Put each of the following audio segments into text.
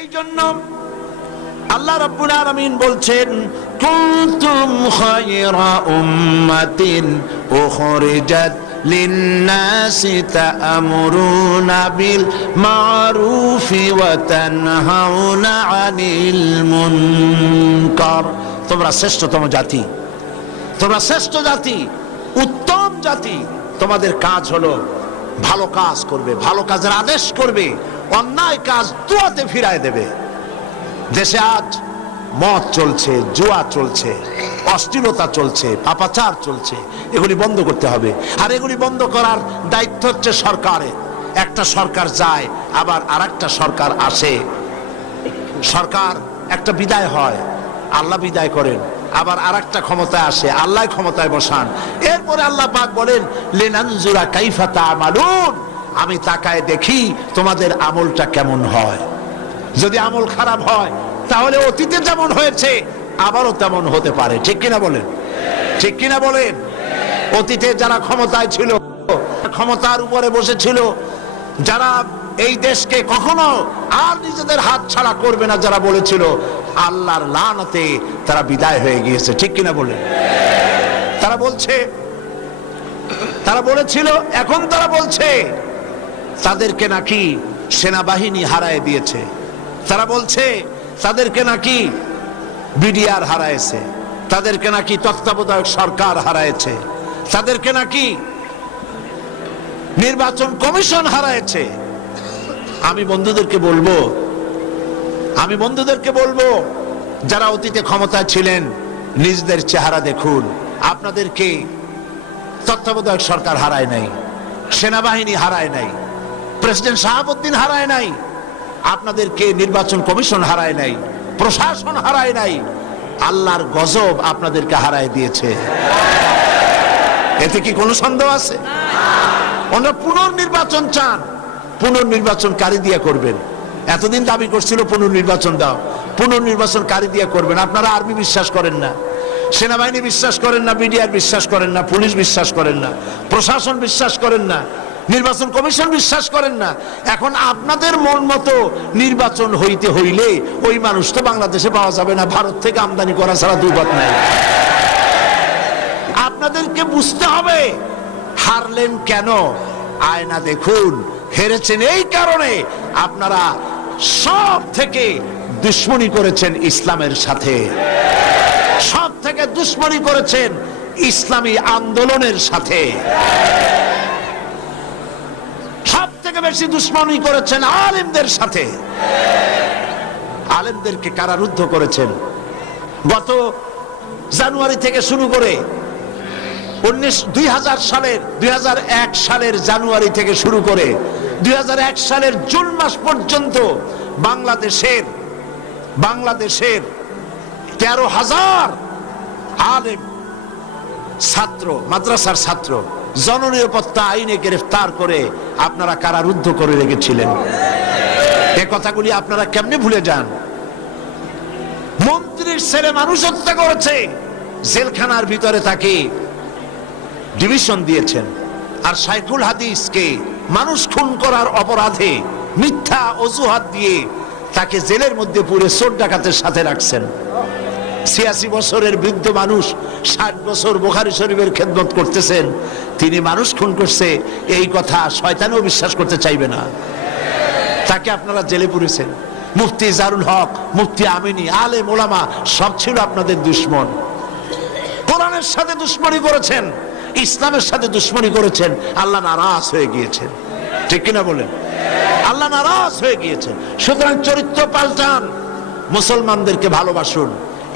এই জন্য আল্লাহ রাব্বুল আলামিন বলছেন, কুনতুম খায়রা উম্মাতিন উখরিজাত লিন-নাসি তা'মুরুনা বিল মা'রুফি ওয়া তানহাউনা আনিল মুনকার। তোমরা শ্রেষ্ঠতম জাতি, তোমরা শ্রেষ্ঠ জাতি, উত্তম জাতি। তোমাদের কাজ হলো ভালো কাজ করবে, ভালো কাজের আদেশ করবে, অন্যায় কাজ দুয়াতে ফিরায় দেবে। দেশে আজ মদ চলছে, জুয়া চলছে, অশ্লীলতা চলছে, পাপাচার চলছে, এগুলি বন্ধ করতে হবে। আর এগুলি বন্ধ করার দায়িত্ব হচ্ছে সরকারের। একটা সরকার যায়, আবার আরেকটা সরকার আসে। সরকার একটা বিদায় হয়, আল্লাহ বিদায় করেন, আবার আরেকটা ক্ষমতায় আসে, আল্লাহ ক্ষমতায় বসান। এরপরে আল্লাহ পাক বলেন, লিনানজুরা কাইফা তা'মালুন, আমি তাকায় দেখি তোমাদের আমলটা কেমন হয়। যদি আমল খারাপ হয় তাহলে অতীতে যেমন হয়েছে আবারও তেমন হতে পারে। ঠিক কিনা বলেন? ঠিক কিনা বলেন? অতীতে যারা ক্ষমতায় ছিল, ক্ষমতার উপরে বসেছিল, যারা এই দেশকে কখনো আর নিজেদের হাত ছাড়া করবে না যারা বলেছিল, আল্লাহর লানতে তারা বিদায় হয়ে গিয়েছে। ঠিক কিনা বলেন? তারা বলছে, তারা বলেছিল, এখন তারা বলছে তাদেরকে নাকি সেনাবাহিনী হারায় দিয়েছে। তারা বলছে তাদেরকে নাকি বিডিআর হারাইছে, তাদেরকে নাকি তত্ত্বাবধায়ক সরকার হারাইছে, তাদেরকে নাকি নির্বাচন কমিশন হারাইছে। আমি বন্ধুদেরকে বলবো যারা অতীতে ক্ষমতায় ছিলেন, নিজেদের চেহারা দেখুন। আপনাদেরকে তত্ত্বাবধায়ক সরকার হারায় নাই, সেনাবাহিনী হারায় নাই, প্রেসিডেন্ট শাহাবুদ্দিন হারায় নাই, আপনাদেরকে নির্বাচন কমিশন হারায় নাই, প্রশাসন হারায় নাই, আল্লাহর গজব আপনাদেরকে হারায় দিয়েছে। এতে কি কোনো সন্দেহ আছে? ওনারা পুনর্নির্বাচন চান, পুনর্নির্বাচন কারি দিয়ে করবেন। এতদিন দাবি করছিল পুনর্নির্বাচন দাও, পুনর্নির্বাচন কারি দিয়ে করবেন। আপনারা আর্মি বিশ্বাস করেন না, সেনাবাহিনী বিশ্বাস করেন না, বিডিআর বিশ্বাস করেন না, পুলিশ বিশ্বাস করেন না, প্রশাসন বিশ্বাস করেন না, নির্বাচন কমিশন বিশ্বাস করেন না। এখন আপনাদের মন মতো নির্বাচন হইতে হইলে ওই মানুষ তো বাংলাদেশে পাওয়া যাবে না, ভারত থেকে আমদানি করা ছাড়া দুপাত নাই। আপনাদেরকে বুঝতে হবে হারলেন কেন। আয়না দেখুন, হেরেছেন এই কারণে আপনারা সব থেকে দুশ্মনী করেছেন ইসলামের সাথে, সব থেকে দুশ্মনী করেছেন ইসলামী আন্দোলনের সাথে, সব থেকে বেশি দুশ্মনী করেছেন আলেমদের সাথে। আলেমদেরকে কারারুদ্ধ করেছেন। গত জানুয়ারি থেকে শুরু করে 2001 সালের জানুয়ারি থেকে শুরু করে 2001 সালের জুন মাস পর্যন্ত বাংলাদেশের 13,000 আলেম ছাত্র, মাদ্রাসার ছাত্র জননিরাপত্তা আইনে গ্রেফতার করে আপনারা কারারুদ্ধ করে রেখেছিলেন। এই কথাগুলি আপনারা কেমনে ভুলে যান? মন্ত্রীর ছেলে মানুষ হত্যা করেছে, জেলখানার ভিতরে তাকে ডিভিশন দিয়েছেন। আর শাইখুল হাদিসকে মানুষ খুন করার অপরাধে মিথ্যা অজুহাত দিয়ে তাকে জেলের মধ্যে পুরে চোর ডাকাতের সাথে রাখছেন। 86 বছরের বৃদ্ধ মানুষ 60 বছর বুখারী শরীফের খেদমত করতেছেন, তিনি মানুষ খুন করছে এই কথা শয়তানও বিশ্বাস করতে চাইবে না। তাকে আপনারা জেলে পুরেছেন। মুফতি জারুল হক, মুফতি আমিনী, আলেম ওলামা সব ছিল আপনাদের দুশ্মন। কোরআনের সাথে দুশ্মনী করেছেন, ইসলামের সাথে দুশ্মনী করেছেন, আল্লাহ নারাজ হয়ে গিয়েছেন। ঠিক কিনা বলেন? আল্লাহ নারাজ হয়ে গিয়েছেন। সুতরাং চরিত্র পাল্টান, মুসলমানদেরকে ভালোবাসুন,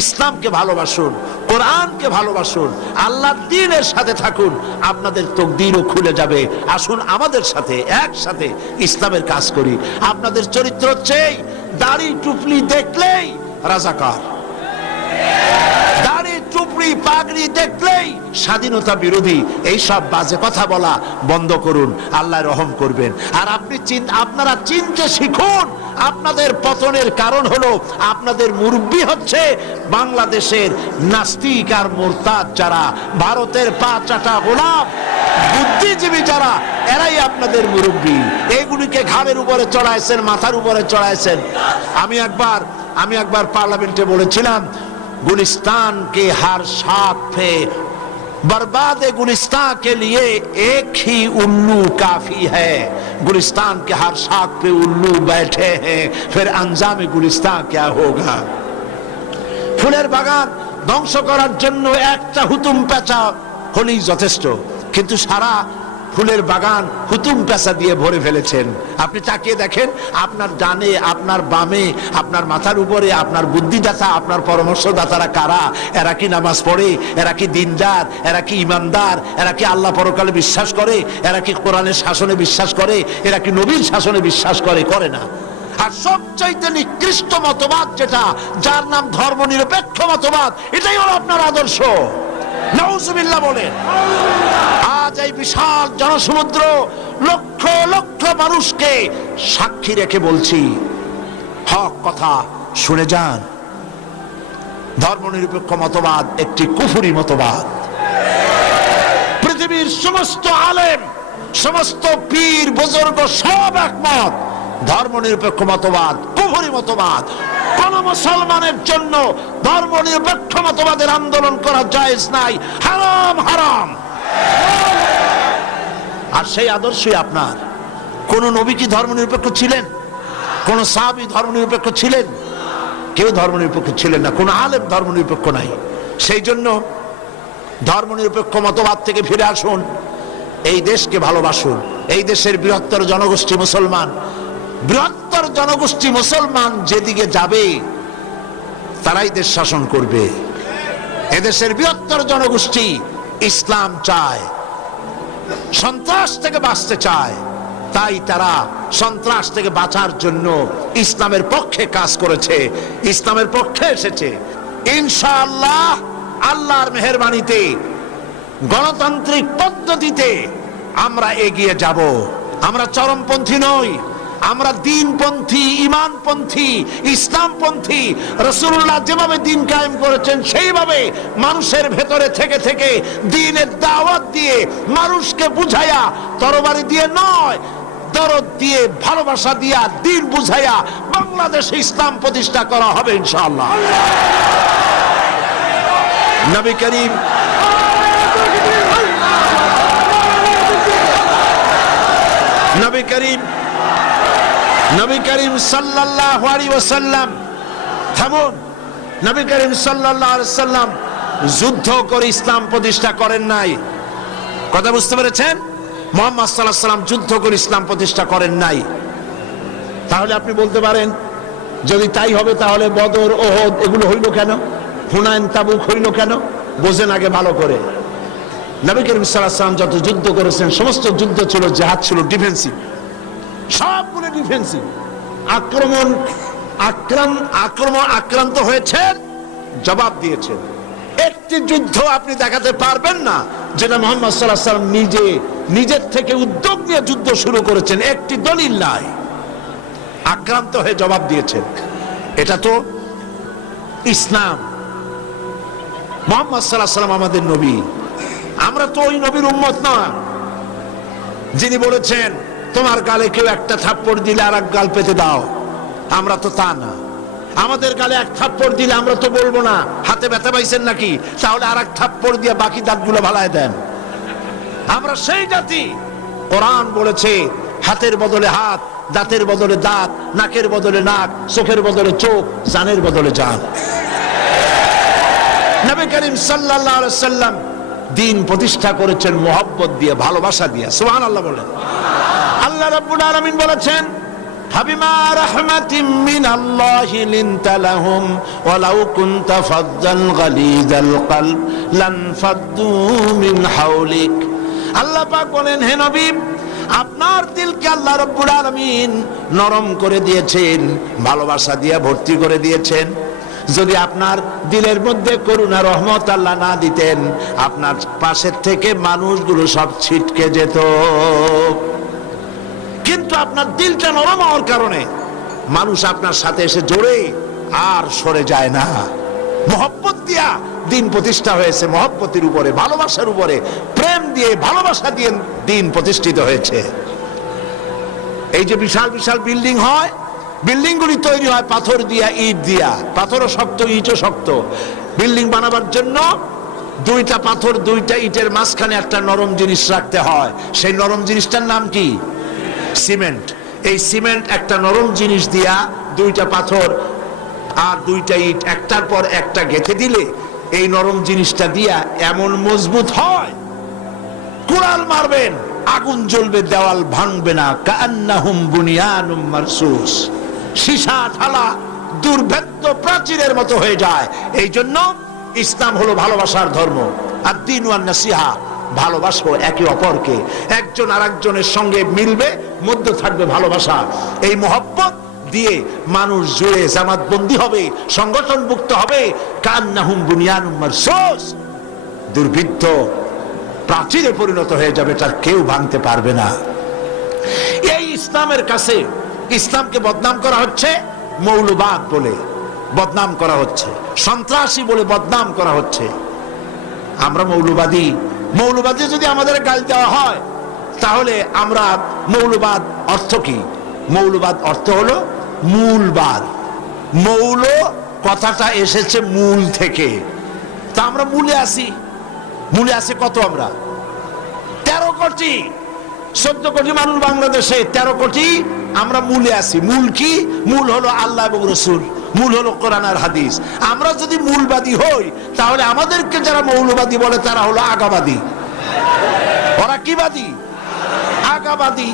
ইসলামকে ভালোবাসুন, কোরআনকে ভালোবাসুন, আল্লাহর দ্বীনের সাথে থাকুন, আপনাদের তকদীরও খুলে যাবে। আসুন আমাদের সাথে একসাথে ইসলামের কাজ করি। আপনাদের চরিত্র হচ্ছে দাড়ি টুপলি দেখলেই রাজাকার, দাড়ি টুপলি টুপড়ি পাগড়ি দেখলেই স্বাধীনতা বিরোধী, এই সব বাজে কথা বলা বন্ধ করুন, আল্লাহ রহম করবেন। আর আপনারা চিনতে শিখুন, আপনাদের পতনের কারণ হলো আপনাদের মুরব্বি হচ্ছে বাংলাদেশের নাস্তিক আর মুরতাদ যারা, ভারতের পা চাটা গোলাম বুদ্ধিজীবী যারা, এরাই আপনাদের মুরব্বি। এগুলিকে ঘাড়ের উপরে চড়াইছেন, মাথার উপরে চড়াইছেন। আমি একবার পার্লামেন্টে বলেছিলাম, गुलिस्तान के हर साथ पे बर्बाद गुलिस्तान के लिए एक ही उल्लू काफी है। गुलिस्तान के हर साथ पे उल्लू बैठे हैं, फिर अंजाम गुलिस्तान क्या होगा। ফুলের বাগান ধ্বংস করার জন্য একটা হুতুম পেঁচা হলেই যথেষ্ট, কিন্তু সারা ফুলের বাগান হুতুম পেঁচা দিয়ে ভরে ফেলেছেন। আপনি তাকিয়ে দেখেন, আপনার ডানে, আপনার বামে, আপনার মাথার উপরে আপনার বুদ্ধিদাতা, আপনার পরামর্শদাতারা কারা? এরা কি নামাজ পড়ে? এরা কি দিনদার? এরা কি ইমানদার? এরা কি আল্লাহ পরকালে বিশ্বাস করে? এরা কি কোরআনের শাসনে বিশ্বাস করে? এরা কি নবীর শাসনে বিশ্বাস করে? করে না। আর সবচাইতে নিকৃষ্ট মতবাদ যেটা, যার নাম ধর্ম নিরপেক্ষ মতবাদ, এটাই হলো আপনার আদর্শ। নাউজুবিল্লাহ বলেন। আজ এই বিশাল জনসমুদ্র, লক্ষ লক্ষ মানুষকে সাক্ষী রেখে বলছি, হক কথা শুনে যান। ধর্মনিরপেক্ষ মতবাদ একটি কুফরি মতবাদ। পৃথিবীর সমস্ত আলেম, সমস্ত পীর বুজুর্গ সব একমত, ধর্মনিরপেক্ষ মতবাদ কুফরি মতবাদ। কোন মুসলমানের জন্য ধর্মনিরপেক্ষ মতবাদের আন্দোলন করা জায়েজ নাই, হারাম হারাম। আর সেই আদর্শই আপনার। কোন নবী কি ধর্মনিরপেক্ষ ছিলেন? কোন সাহাবী ধর্মনিরপেক্ষ ছিলেন? কেউ ধর্মনিরপেক্ষ ছিলেন না, কোন আলেম ধর্মনিরপেক্ষ নাই। সেই জন্য ধর্মনিরপেক্ষ মতবাদ থেকে ফিরে আসুন, এই দেশকে ভালোবাসুন। এই দেশের বৃহত্তর জনগোষ্ঠী মুসলমান, বৃহত্তর জনগোষ্ঠী মুসলমান যেদিকে যাবে তারাই দেশ শাসন করবে। এদেশের বৃহত্তর জনগোষ্ঠী ইসলাম চায়, সন্ত্রাস থেকে বাঁচতে চায়, তাই তারা সন্ত্রাস থেকে বাঁচার জন্য ইসলামের পক্ষে কাজ করেছে, ইসলামের পক্ষে এসেছে। ইনশাআল্লাহ আল্লাহর মেহেরবানিতে গণতান্ত্রিক পদ্ধতিতে আমরা এগিয়ে যাব। আমরা চরমপন্থী নই, আমরা দ্বীনপন্থী, ঈমানপন্থী, ইসলামপন্থী। রাসূলুল্লাহ যেভাবে দ্বীন কায়েম করেছেন সেইভাবে মানুষের ভেতরে থেকে থেকে দ্বীনের দাওয়াত দিয়ে, মানুষকে বুঝাইয়া, তরবারি দিয়ে নয়, দরদ দিয়ে, ভালোবাসা দিয়া, দ্বীন বুঝাইয়া বাংলাদেশে ইসলাম প্রতিষ্ঠা করা হবে ইনশাআল্লাহ। নবী করিম নবী করিম সাল্লাল্লাহু আলাইহি ওয়াসাল্লাম, থামুন, নবী করিম সাল্লাল্লাহু আলাইহি ওয়াসাল্লাম যুদ্ধ করে ইসলাম প্রতিষ্ঠা করেন নাই। কথা বুঝতে পেরেছেন? মুহাম্মদ সাল্লাল্লাহু আলাইহি ওয়াসাল্লাম যুদ্ধ করে ইসলাম প্রতিষ্ঠা করেন নাই। তাহলে আপনি বলতে পারেন, যদি তাই হবে তাহলে বদর, ওহদ এগুলো হইল কেন? হুনাইন, তাবুক হইল কেন? বোঝেন আগে ভালো করে। নবী করিম সাল্লাল্লাহু আলাইহি ওয়াসাল্লাম যত যুদ্ধ করেছেন সমস্ত যুদ্ধ ছিল, জিহাদ ছিল ডিফেন্সিভ, সবগুলো ডিফেন্সিভ। আক্রান্ত হয়েছেন, জবাব দিয়েছেন। একটি যুদ্ধ আপনি দেখাতে পারবেন না যেটা মুহাম্মদ সাল্লাল্লাহু আলাইহি ওয়াসাল্লাম নিজের থেকে উদ্যোগ নিয়ে যুদ্ধ শুরু করেছেন, একটি দলিল নাই। আক্রান্ত হয়ে জবাব দিয়েছেন, এটা তো ইসলাম। মুহাম্মদ সাল্লাল্লাহু আলাইহি ওয়াসাল্লাম আমাদের নবী, আমরা তো ওই নবীর উম্মত না যিনি বলেছেন তোমার গালে কেউ একটা থাপ্পড় দিলে আর এক গাল পেতে দাও। আমরা তো তা না। আমাদের গালে এক থাপ্পড় দিলে আমরা তো বলবো না হাতে ব্যথা পাইছেন নাকি, তাহলে আর এক থাপ্পড় দিয়ে বাকি দাঁতগুলো ভালায় দেন। আমরা সেই জাতি। কোরআন বলেছে হাতের বদলে হাত, দাঁতের বদলে দাঁত, নাকের বদলে নাক, চোখের বদলে চোখ, জানের বদলে জান। নবী করিম সাল্লাল্লাহু আলাইহি ওয়াসাল্লাম দ্বীন প্রতিষ্ঠা করেছেন মোহাব্বত দিয়ে, ভালোবাসা দিয়ে। সুবহানাল্লাহ বলেন। আল্লাহ রাব্বুল আলামিন বলেছেন, ফাবিমা রাহমাতিম মিনাল্লাহি লিনতা লাহুম ওয়ালাউ কুনতা ফাজ্জান গালিযাল কলব লানফাদ্দু মিন হাওলিক। আল্লাহ পাক বলেন, হে নবী, আপনার দিলকে আল্লাহ রাব্বুল আলামিন নরম করে দিয়েছেন, ভালোবাসা দিয়ে ভর্তি করে দিয়েছেন। যদি আপনার দিলের মধ্যে করুণা রহমত আল্লাহ না দিতেন, আপনার পাশের থেকে মানুষগুলো সব ছিটকে যেত। কিন্তু আপনার দিলটা নরম হওয়ার কারণে মানুষ আপনার সাথে এসে জোরে আর সরে যায় না। মহব্বত দিয়া দিন প্রতিষ্ঠা হয়েছে, মহব্বতের উপরে, ভালোবাসার উপরে, প্রেম দিয়ে, ভালোবাসা দিয়ে দিন প্রতিষ্ঠিত হয়েছে। এই যে বিশাল বিশাল বিল্ডিং হয়, বিল্ডিং গুলি তৈরি হয় পাথর দিয়া, ইট দিয়া। পাথরও শক্ত, ইটও শক্ত। বিল্ডিং বানাবার জন্য দুইটা পাথর, দুইটা ইটের মাঝখানে একটা নরম জিনিস রাখতে হয়। সেই নরম জিনিসটার নাম কি? সিমেন্ট। এই সিমেন্ট একটা নরম জিনিস দিয়া দুইটা পাথর আর দুইটা ইট একটার পর একটা গেঁথে দিলে এই নরম জিনিসটা দিয়া এমন মজবুত হয়, কুড়াল মারবেন আগুন জ্বলবে, দেওয়াল ভাঙবে না। কান্নাহুম বুনিয়ানুম মারসুস, সীসা ঢালা দুর্ভেদ্য প্রাচীরের মতো হয়ে যায়। এই জন্য ইসলাম হলো ভালোবাসার ধর্ম। আর দ্বীন ওয়ান নাসিহা, ভালোবাসো একে অপরকে, একজন আরেকজনের সঙ্গে মিলবে, মধ্যে থাকবে ভালোবাসা। এই মহব্বত দিয়ে মানুষ জুড়ে জামাতবন্দি হবে, সংগঠনভুক্ত হবে। কান্নাহুম বুনিয়ানুম মারসুস, দুর্বৃত্ত প্রাচীরে পরিণত হয়ে যাবে, তার কেউ ভাঙতে পারবে না। এই ইসলামের কাছে ইসলামকে বদনাম করা হচ্ছে, মৌলবাদ বলে বদনাম করা হচ্ছে, সন্ত্রাসী বলে বদনাম করা হচ্ছে। আমরা মৌলবাদী, মৌলবাদী যদি আমাদের গাল দেওয়া হয় তাহলে আমরা মৌলবাদ অর্থ কি? মৌলবাদ অর্থ হলো মূলবাদ। মৌল কথাটা এসেছে মূল থেকে, তা আমরা মূলে আসি। মূলে আছে কত? আমরা 13 কোটি, 14 কোটি মানুষ বাংলাদেশে, 13 কোটি আমরা মূলে আছি। মূল কি? মূল হলো আল্লাহ এবং রসুল, মূল হলো কোরআন আর হাদিস। আমরা যদি মূলবাদী হই তাহলে আমাদেরকে যারা মৌলবাদী বলে তারা হলো আগাবাদী। ওরা কি বাদী? আগাবাদী।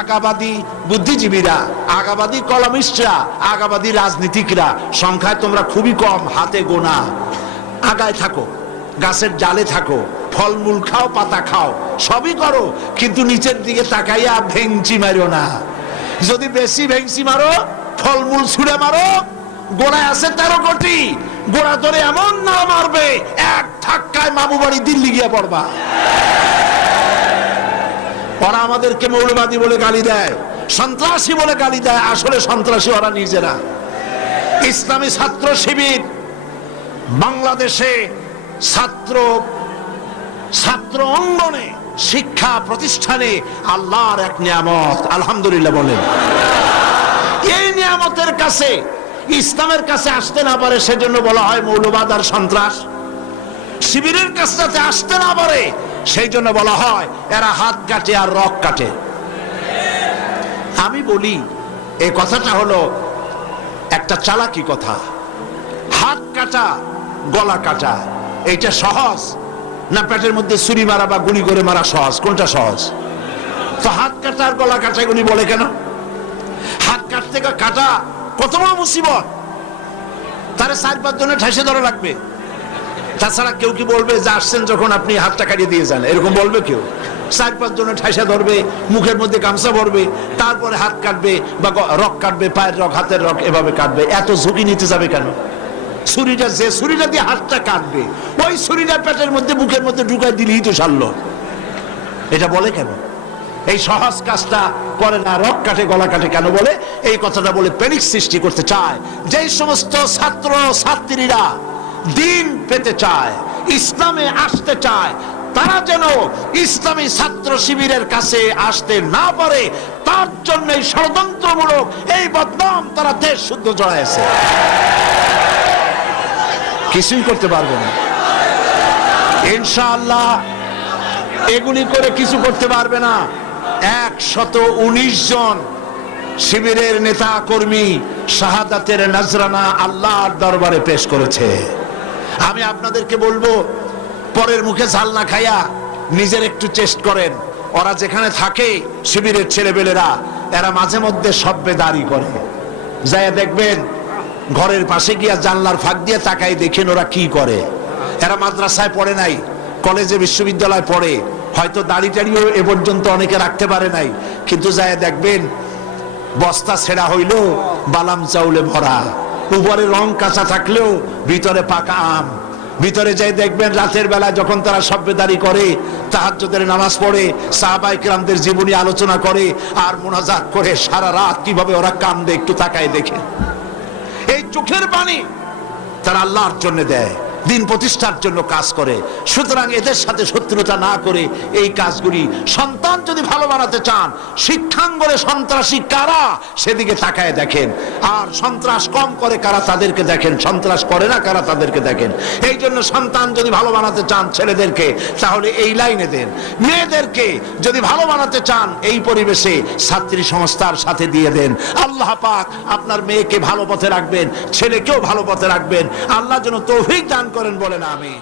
আগাবাদী বুদ্ধিজীবীরা, আগাবাদী কলামিস্টরা, আগাবাদী রাজনীতিকরা সংখ্যায় তোমরা খুবই কম, হাতে গোনা। আগায় থাকো, গাছের ডালে থাকো, ফলমূল খাও, পাতা খাও, সবই করো, কিন্তু নিচের দিকে তাকাইয়া ভেংচি মারো না। যদি বেশি ভেংচি মারো, ফলমূল ছুঁড়ে মারো, গোড়ায় আছে 13 কোটি, গোড়া ধরে এমন না মারবে এক ধাক্কায় মামু বাড়ি দিল্লি গিয়ে পড়বা। ওরা আমাদেরকে মৌলবাদী বলে গালি দেয়, সন্ত্রাসী বলে গালি দেয়, আসলে সন্ত্রাসী ওরা নিজেরা। ইসলামী ছাত্র শিবির বাংলাদেশে ছাত্র অঙ্গনে, শিক্ষা প্রতিষ্ঠানে আল্লাহর এক নিয়ামত, আলহামদুলিল্লাহ বলেন। এই নিয়ামতের কাছে, ইসলামের কাছে আসতে না পারে সেজন্য বলা হয় মৌলবাদ আর সন্ত্রাস। শিবিরের কাছে আসতে না পারে সেই জন্য বলা হয় এরা হাত কাটে আর রক কাটে। আমি বলি এই কথাটা হলো একটা চালাকি কথা। হাত কাটা, গলা কাটা, এইটা সহজ না পেটের মধ্যে ছুরি মারা বা গুলি করে মারা সহজ? কোনটা সহজ? তো হাত কাটা আর গলা কাটা এগুলি বলে কেন? হাত কাটতে কাটা কত বড় মুসিবত, তারে 4-5 জনে ঠাইসে ধরা লাগবে। তাছাড়া কেউ কি বলবে যে আসছেন যখন আপনি হাতটা কাটিয়ে দিয়ে যান, এরকম বলবে কেউ? 4-5 জনে ঠাইসা ধরবে, মুখের মধ্যে গামছা ভরবে, তারপরে হাত কাটবে বা রক কাটবে, পায়ের রক, হাতের রক, এভাবে কাটবে। এত ঝুঁকি নিতে যাবে কেন? ছুরিটা, যে ছুরিটা দিয়ে হাতটা কাটবে, ওই ছুরিটা পেটের মধ্যে, মুখের মধ্যে ঢুকাই দিলেই তো সারলো। এটা বলে কেন? এই সহজ কাজটা করে না, রক কাটে গলা কাটে কেন বলে? এই কথাটা বলে প্যানিক সৃষ্টি করতে চায়। যেই সমস্ত ছাত্র ছাত্রীরা দিন পেতে চায়, ইসলামে আসতে চায়, তারা যেন ইসলামী ছাত্র শিবিরের কাছে আসতে না পারে, তার জন্য এই ষড়যন্ত্রমূলক এই বদনাম তারা দেশ শুদ্ধ জড়াইছে। কিছুই করতে পারবে না ইনশাআল্লাহ, এগুলি করে কিছু করতে পারবে না। 119 জন শিবিরের নেতা কর্মী শাহাদাতের নজরানা আল্লাহর দরবারে পেশ করেছে। আমি আপনাদেরকে বলবো, পরের মুখে ঝাল না খাইয়া নিজের একটু চেষ্ট করেন। ওরা যেখানে থাকে শিবিরের ছেলেবেলেরা, এরা মাঝে মধ্যে সভ্যেদারি করে, যায় দেখবেন ঘরের পাশে গিয়া জানলার ফাঁক দিয়ে তাকাই দেখেন ওরা কি করে। এরা মাদ্রাসায় পড়ে নাই, কলেজে বিশ্ববিদ্যালয় পড়ে, হয়তো দাড়ি টাড়িও এ পর্যন্ত অনেকে রাখতে পারে নাই, কিন্তু যায় দেখবেন বস্তা ছেঁড়া হইল বালাম চাউলে ভরা, উপরে রং কাঁচা থাকলেও ভিতরে পাকা আম। ভিতরে যাই দেখবেন রাতের বেলা যখন তারা সভ্যদারি করে, তাহাজ্জুদের নামাজ পড়ে, সাহাবায়ে কেরামদের জীবনী আলোচনা করে আর মুনাজাত করে, সারা রাত কিভাবে ওরা কান্দে একটু তাকায় দেখে। এই চোখের পানি তারা আল্লাহর জন্য দেয়, দিন প্রতিষ্ঠার জন্য কাজ করে। সুতরাং এদের সাথে শত্রুতা না করে এই কাজগুলি, সন্তান যদি ভালো বানাতে চান, শিক্ষাঙ্গনে সন্ত্রাসী কারা সেদিকে তাকায় দেখেন, আর সন্ত্রাস কম করে কারা তাদেরকে দেখেন, সন্ত্রাস করে না কারা তাদেরকে দেখেন। এই জন্য সন্তান যদি ভালো বানাতে চান ছেলেদেরকে, তাহলে এই লাইনে দেন। মেয়েদেরকে যদি ভালো বানাতে চান এই পরিবেশে ছাত্রী সংস্থার সাথে দিয়ে দেন। আল্লাহ পাক আপনার মেয়েকে ভালো পথে রাখবেন, ছেলেকেও ভালো পথে রাখবেন। আল্লাহ যেন তৌফিক দান করেন, বলেন আমিন।